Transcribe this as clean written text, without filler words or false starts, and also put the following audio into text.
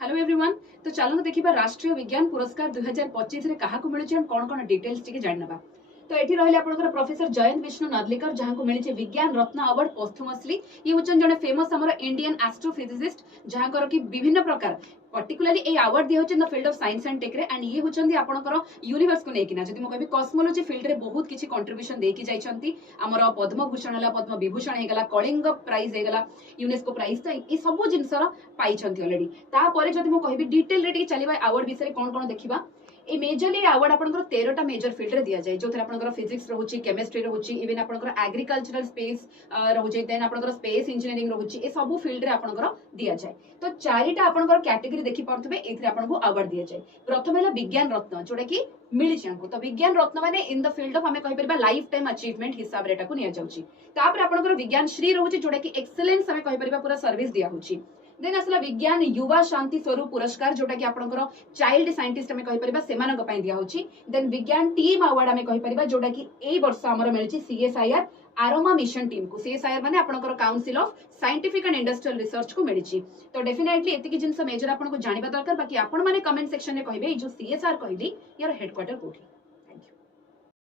Hello everyone. तो चलो देखिबा राष्ट्रीय विज्ञान पुरस्कार 2025 रे काहा को मिलुछ कोन कोन डिटेल्स टिके जाननबा। तो एठी रहले आपनकर प्रोफेसर जयंत विष्णु नार्लिकर जहां को मिलिছে विज्ञान रत्न अवार्ड पोस्थुमसली। ये होचन जने फेमस हमर इंडियन एस्ट्रोफिजिसिस्ट जहां कर कि विभिन्न प्रकार पर्टिकुलरली ए अवार्ड दिया होचन the field of science and tech रे एंड ये होचंदी आपनकर यूनिवर्स को नेकिना जदि म कहबी कॉस्मोलॉजी फील्ड रे बहुत किछि कंट्रीब्यूशन देकी जाइछंती। हमर पद्म भूषण हला पद्म विभूषण हेगला कलिंग प्राइज हेगला यूनेस्को प्राइज त ई सब जिंसर पाइछंती ऑलरेडी। ता परे जदि म कहबी डिटेल रे टिके चलीबा अवार्ड विषय कोन कोन देखिबा। ए मेजरली अवार्ड आपनकर 13टा मेजर फील्ड रे दिया जाय जो थरे आपनकर फिजिक्स रहउची केमिस्ट्री रहउची इवन आपनकर एग्रीकल्चरल स्पेस रहउची देन आपनकर स्पेस इंजीनियरिंग रहउची ए सब फील्ड रे आपनकर दिया जाय। तो चारिटा आपनकर कैटेगरी देखि परथबे एथरे आपनको अवार्ड दिया जाय। प्रथम हैला विज्ञान रत्न जोटा कि मिलिचंको। तो विज्ञान रत्न माने इन द फील्ड ऑफ हमें कहि परबा लाइफ टाइम अचीवमेंट हिसाब रे टाकू निया जाउची। तापर आपनकर विज्ञान श्री रहउची जोटा कि एक्सीलेंस हमें कहि परबा पूरा सर्विस दिया होची। देन असला विज्ञान युवा शांति स्वरूप पुरस्कार जोटा कि आपनकर चाइल्ड साइंटिस्ट हमें कहि परबा सेमानक पई दिया होची। देन विज्ञान टीम अवार्ड हमें कहि परबा जोटा कि एई वर्ष हमर मिलची सीएसआईआर आरोमा मिशन टीम को। सीएसआईआर माने आपनकर council of scientific and industrial research को मिलची। तो डेफिनेटली एति कि जिंस मेजर आपनको जानिबा दरकार। बाकी आपण माने कमेंट सेक्शन रे कहिबे ए जो सीएसआर कहली यार हेडक्वार्टर कोठी।